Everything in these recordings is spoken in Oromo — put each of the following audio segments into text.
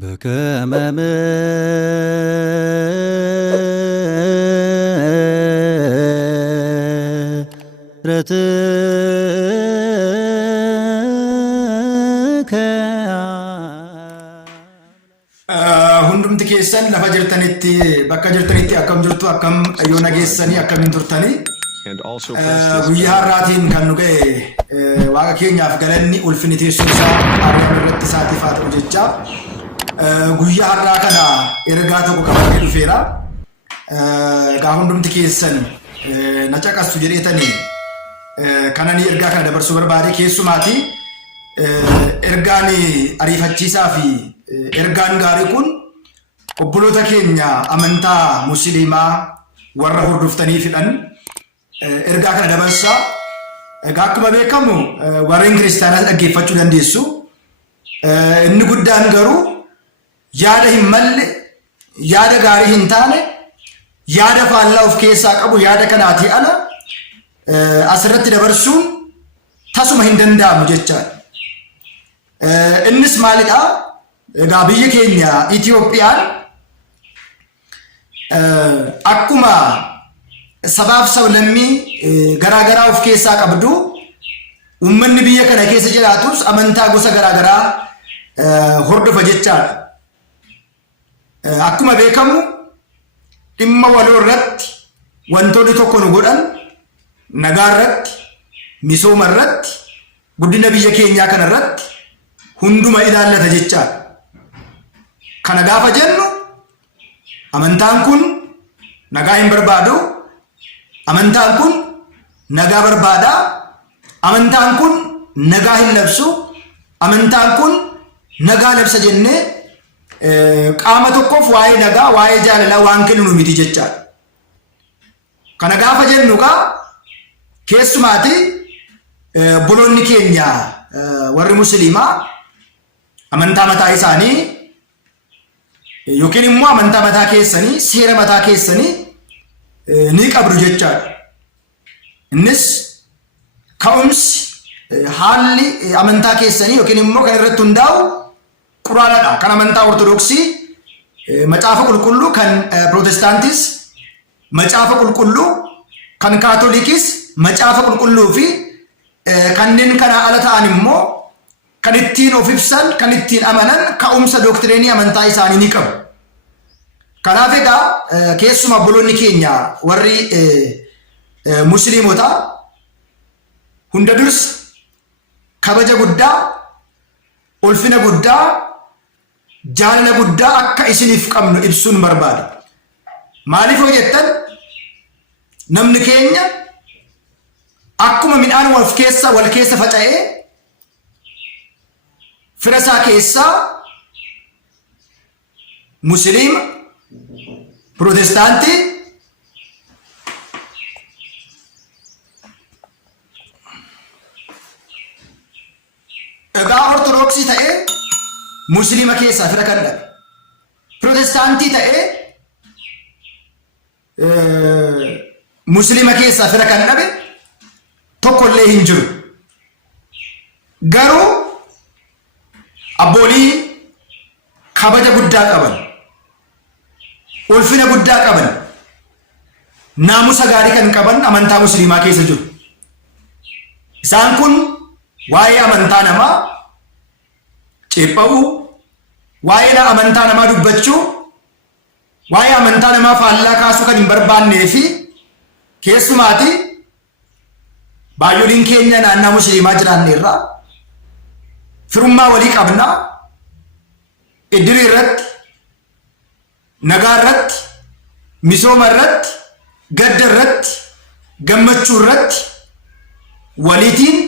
بكم مرتك hundumti keessan lafa jirtanitti bakka jirtanitti akkam jirtu akkam ayyoona geessanii akkamiin turtanii guyyaa har'aatiin kan nu ga'e waaqa keenyaaf galanni ulfinni teessoo isaa Maariyaam irratti isaatiif haa ta'u jecha guyyaa har'aa kana ergaa tokko qabannee dhufeera. Egaa hundumti keessan na caqastu jedheetanii kanani ergaa kana dabarsuu barbaade keessumaati ergaan ariifachiisaa fi ergaan gaarii kun obboloota keenya amantaa musliimaa warra hordoftaniifidhan ergaa kana dabarsaa. Egaa akkuma beekamu warreen kiristaanaas dhaggeeffachuu dandeessu. Inni guddaan garuu yaada hin malle, yaada gaarii hin taane, yaada faallaa of keessaa qabu yaada kanaatii ala asirratti dabarsuun tasuma hin danda'amu jechaadha. Innis maalidhaa? Egaa biyya keenya Itiyoophiyaan akkuma sabaaf sablammii garaagaraa of keessaa qabdu uummanni biyya kana keessa jiraatus amantaa gosa garaagaraa hordofa jechaadha. Akkuma beekamu dhimma waloo irratti wantoonni tokko nu godhan nagaa irratti, misooma irratti, guddina biyya keenyaa kana irratti hunduma ilaallata jechaadha. Kana gaafa jennu amantaan kun nagaa hin barbaadu, amantaan kun nagaa barbaada, amantaan kun nagaa hin labsu, amantaan kun nagaa labsa jennee qaama tokkoof waa'ee nagaa, waa'ee jaalalaa waan kennu miti jechaadha. Kana gaafa jennu gaa keessumaati obboloonni keenya warri musliimaa amantaa mataa isaanii yookiin immoo amantaa mataa keessanii, seera mataa keessanii ni qabdu jechaadha. Innis ka'umsi haalli amantaa keessanii yookiin immoo kan irratti hundaa'u quraanadha. Kan amantaa ortodoksii macaafa qulqulluu, kan pirootestaantis macaafa qulqulluu, kan kaatoliikis macaafa qulqulluu fi kanneen kanaa ala ta'an immoo kan ittiin of ibsan, kan ittiin amanan ka'umsa dooktireenii amantaa isaanii ni qabu. Kanaaf egaa keessuma obboloonni keenya warri musliimotaa hunda dursa kabaja guddaa, ulfina guddaa, jaalala guddaa akka isiniif qabnu ibsuun barbaada. Maaliif yoo jettan namni keenya akkuma midhaan wal keessa faca'ee fira isaa keessaa musliima, pirootestaantii, egaa ortodoksii ta'ee musliima keessaa fira kan dhabe, pirootestaantii ta'ee musliima keessaa fira kan dhabe tokkollee hin jiru. Garuu abboolii kabaja guddaa qaban, ulfina guddaa qaban, naamusa gaarii kan qaban amantaa musliimaa keessa jiru. Isaan kun waa'ee amantaa namaa ceepha'uu, waa'ee amantaa namaa dubbachuu, waa'ee amantaa namaa faallaa kaasuu kan hin barbaannee fi keessumaati baay'ooliin keenya naannaa musliimaa jiraanne irraa firummaa walii qabnaa, iddirii irratti, nagaa irratti, misooma irratti, gadda irratti, gammachuu irratti waliitiin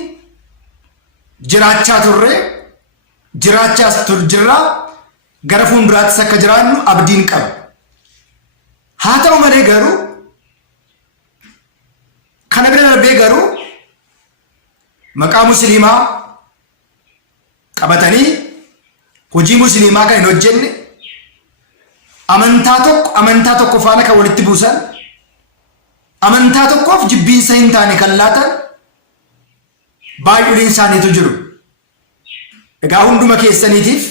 jiraachaa turre, jiraachaas jirraa, gara fuulduraattis akka jiraannu abdiin qaba. Haa ta'u malee garuu kana bira darbee garuu maqaa musliimaa qabatanii hojii musliimaa kan hin hojjenne, amantaa tokko faana kan walitti buusan, amantaa tokkoof jibbiinsa hin taane kan laatan baay'uliin isaaniitu jiru. Egaa hunduma keessaniitiif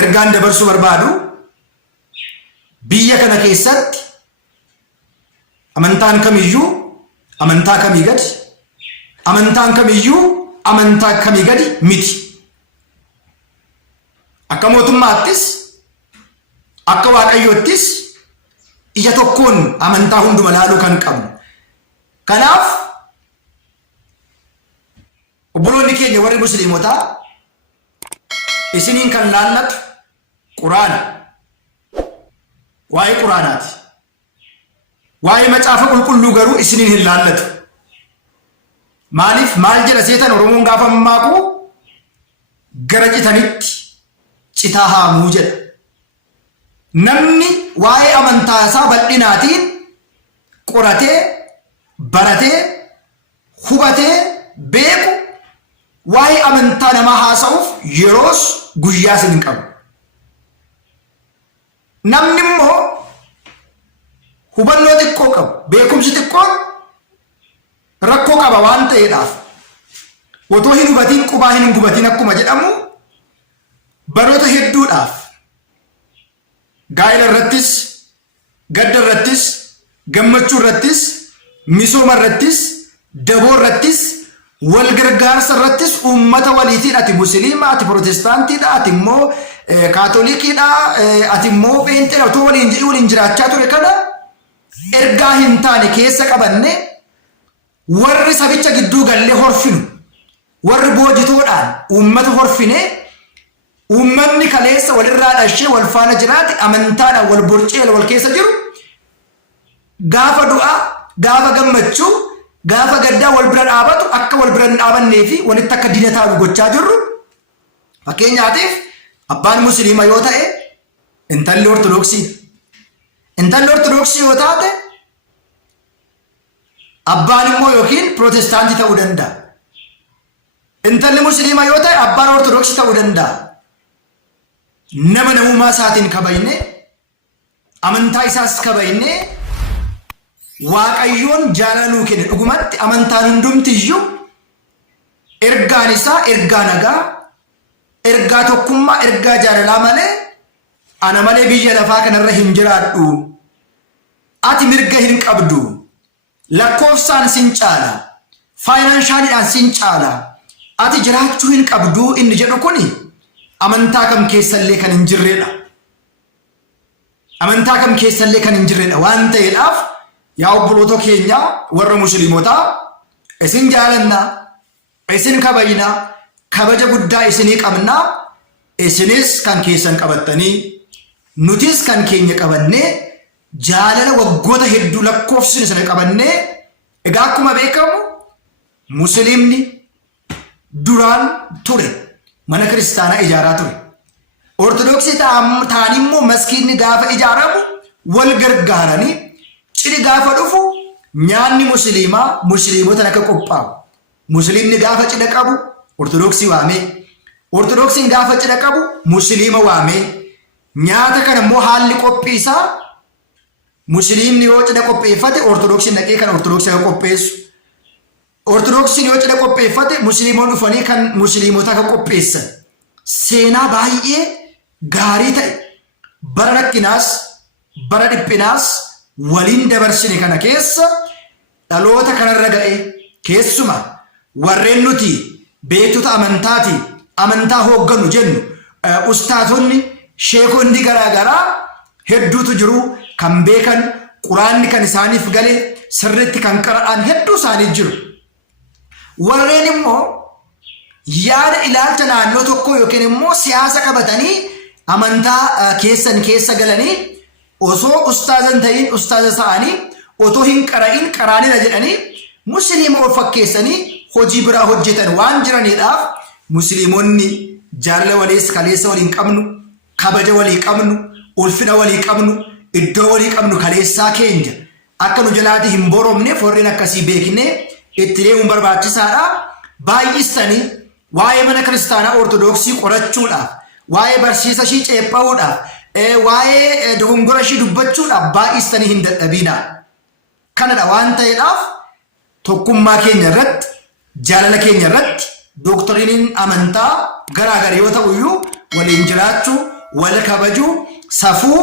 ergaan dabarsuu barbaadu biyya kana keessatti amantaan kamiyyuu amantaa kamii gadi, amantaan kamiyyuu amantaa kamii gadi miti. Akka mootummaattis akka waaqayyoottis ija tokkoon amantaa hunduma laaluu kan qabnu. Kanaaf obboloonni keenya warri musliimotaa isiniin kan laallatu quraana, waa'ee quraanaati. Waa'ee macaafa qulqulluu garuu isiniin hin laallatu. Maaliif maal jedha seetan Oromoon gaafa mammaakuu gara citanitti citaa haamuu jedha. Namni waa'ee amantaa isaa bal'inaatiin qoratee baratee hubatee beeku waa'ee amantaa namaa haasa'uuf yeroos guyyaas hin qabu. Namni immoo hubannoo xiqqoo qabu, beekumsi xiqqoon rakkoo qaba waan ta'eedhaaf otoo hin hubatiin qubaa hin gubatiin akkuma jedhamu baroota hedduudhaaf gaa'ela irrattis, gadda irrattis, gammachuu irrattis, misooma irrattis, daboo irrattis, wal gargaarsa irrattis uummata waliitiin ati musliima, ati protestaantiidha, ati immoo kaatolikiidha, ati immoo pheenxeedha otoo waliin jiraachaa ture kana ergaa hin taane keessa qabanne warri sabicha gidduu gallee horfinu, warri boojitoodhaan uummata horfine, uummanni kaleessa walirraa dhashee wal faana jiraate amantaadhaan wal borcee wal keessa jiru gaafa du'aa, gaafa gammachuu, gaafa gaddaa wal bira dhaabatu akka wal bira hin dhaabannee fi walitti akka diina taa'u gochaa jirru. Fakkeenyaatiif abbaan musliima yoo ta'e intalli ortodoksii, intalli ortodoksii yoo taate abbaan immoo yookiin protestaantii ta'uu danda'a. Intalli musliima yoo ta'e abbaan ortodoksii ta'uu danda'a. Nama namummaa isaatiin kabajne, amantaa isaas kabajne, waaqayyoon jaalaluu kenne dhugumatti amantaan hundumtiyyuu ergaan isaa ergaa nagaa, ergaa tokkummaa, ergaa jaalalaa malee ana malee biyya lafaa kanarra hin jiraadhu, ati mirga hin qabdu, lakkoofsaan sin caala, faayinaanshaaliidhaan sin caala, ati jiraachuu hin qabdu inni jedhu kuni amantaa kam keessallee kan hin jirredha. Amantaa kam keessallee kan hin jirredha waan ta'eedhaaf yaa obboloota keenya warra musliimotaa isin jaalanna, isin kabajna, kabaja guddaa isinii qabna, isinis kan keessan qabattanii nutis kan keenya qabannee jaalala waggoota hedduu lakkoofsine sana qabannee egaa akkuma beekamu musliimni duraan ture mana kiristaanaa ijaaraa ture. Ortodoksii ta'anii immoo maskiinni gaafa ijaaramu wal gargaaranii cidhi gaafa dhufu nyaanni musliimaa musliimotaan akka qophaa'u. Musliimni gaafa cidha qabu ortodoksii waamee, ortodoksiin gaafa cidha qabu musliima waamee, nyaata kana immoo haalli qophii isaa musliimni yoo cidha qopheeffate ortodoksiin dhaqee kan ortodoksii akka qopheessu, ortodoksiin yoo cidha qopheeffate musliimoon dhufanii kan musliimota akka qopheessan seenaa baay'ee gaarii ta'e bara rakkinaas bara dhiphinaas waliin dabarsine kana keessa dhaloota kanarra ga'e keessuma warreen nuti beektota amantaati amantaa hooggannu jennu ustaatonni sheekonni garaagaraa hedduutu jiru kan beekan quraanni kan isaaniif gale sirriitti kan qara'an hedduu isaanii jiru. Warreen immoo yaada ilaalcha naannoo tokko yookiin immoo siyaasa qabatanii amantaa keessan keessa galanii osoo ustaazan ta'in ustaaza ta'anii otoo hin qara'in qaraanira jedhanii musliima of fakkeessanii hojii biraa hojjetan waan jiraniidhaaf musliimonni jaalala waliis kaleessa waliin qabnu, kabaja walii qabnu, ulfina walii qabnu, iddoo walii qabnu kaleessaa keenya akka nu jalaati hin boromneef warreen akkasii beeknee itti deemuun barbaachisaadha. Baay'istanii waa'ee mana kiristaanaa ortodoksii qorachuudhaaf, waa'ee barsiisa ishii ceephaa'uudhaaf, waa'ee dogongora ishii dubbachuudhaaf baay'istanii hin dadhabinaa. Kanadha waan ta'eedhaaf tokkummaa keenya irratti, jaalala keenya irratti doktariiniin amantaa garaagara yoo ta'u iyyuu waliin jiraachuu, wal kabaju safuu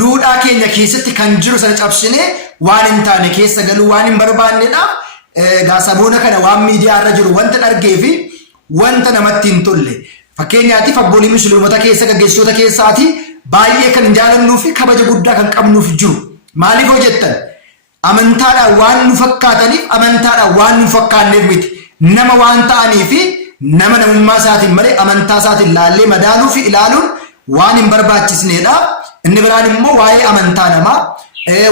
duudhaa keenya keessatti kan jiru sana cabsine waan hin taane keessa galuu waan hin barbaannedha. Gaasaboona kana waan miidiyaa irra jiru wanta argee fi wanta namatti hin tolle. Fakkeenyaatiif abboolii musliimota keessa gaggeessitoota keessaati baay'ee kan jaalannuu fi kabaja guddaa kan qabnuuf jiru. Maaliif hojjettan? Amantaadhaan waan nu fakkaataniif amantaadhaan waan nu fakkaanneef miti. Nama waan ta'aniif nama namummaa isaatiin malee amantaa isaatiin laallee madaaluu fi ilaaluun waan hin barbaachisneedha. Inni biraan immoo waa'ee amantaa namaa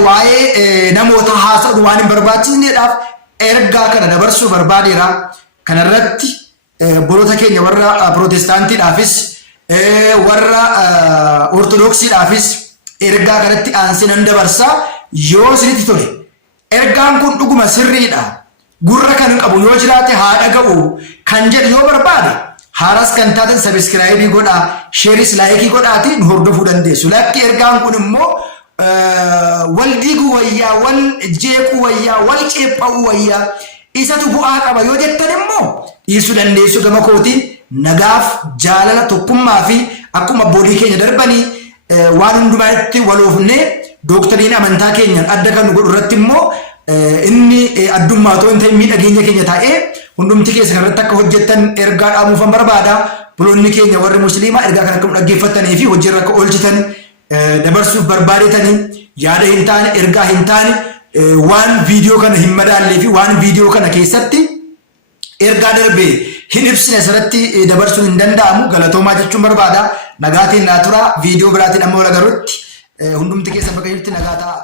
waa'ee namoota haasa'u waan hin barbaachisneedhaaf ergaa kana dabarsuu barbaadeera. Kanarratti boroota keenya warra Pirootestaantiidhaafis warra Ortodoksiidhaafis ergaa kanatti aansinan dabarsaa yoo isinitti tole. Ergaan kun dhuguma sirriidha. Gurra kan qabu yoo jiraate haa dhaga'u kan jedhu yoo barbaade haaras kan taatan sabiskiraayibii godhaa, sheeris laayikii godhaatiin nu hordofuu dandeessu. Lakki ergaan kun immoo wal diiguu wayyaa, wal jeequu wayyaa, wal ceepha'uu wayyaa isatu bu'aa qaba yoo jettan immoo dhiisuu dandeessu. Gama kootiin nagaaf jaalala tokkummaa fi akkuma abboolii keenya darbanii waan hundumaatti waloofnee doktariin amantaa keenyaan adda kan nu godhu irratti immoo inni addummaa ta'uu hin ta'in miidhageenya keenya taa'ee hundumti keessa kanarratti akka hojjettan ergaa dhaamuufan barbaada. Buloonni keenya warri musliimaa ergaa kana akka dhaggeeffatanii fi hojiirra akka oolchitan dabarsuuf barbaadetanii yaada hin taane ergaa hin taane waan viidiyoo kana hin madaallee fi waan viidiyoo kana keessatti ergaa darbee hin ibsine asirratti dabarsuun hin danda'amu. Galatoomaa jechuun barbaada. Nagaatiin naa tura. Viidiyoo biraatiin amma wal agarrutti hundumti keessa bakka jirti nagaa ta'a.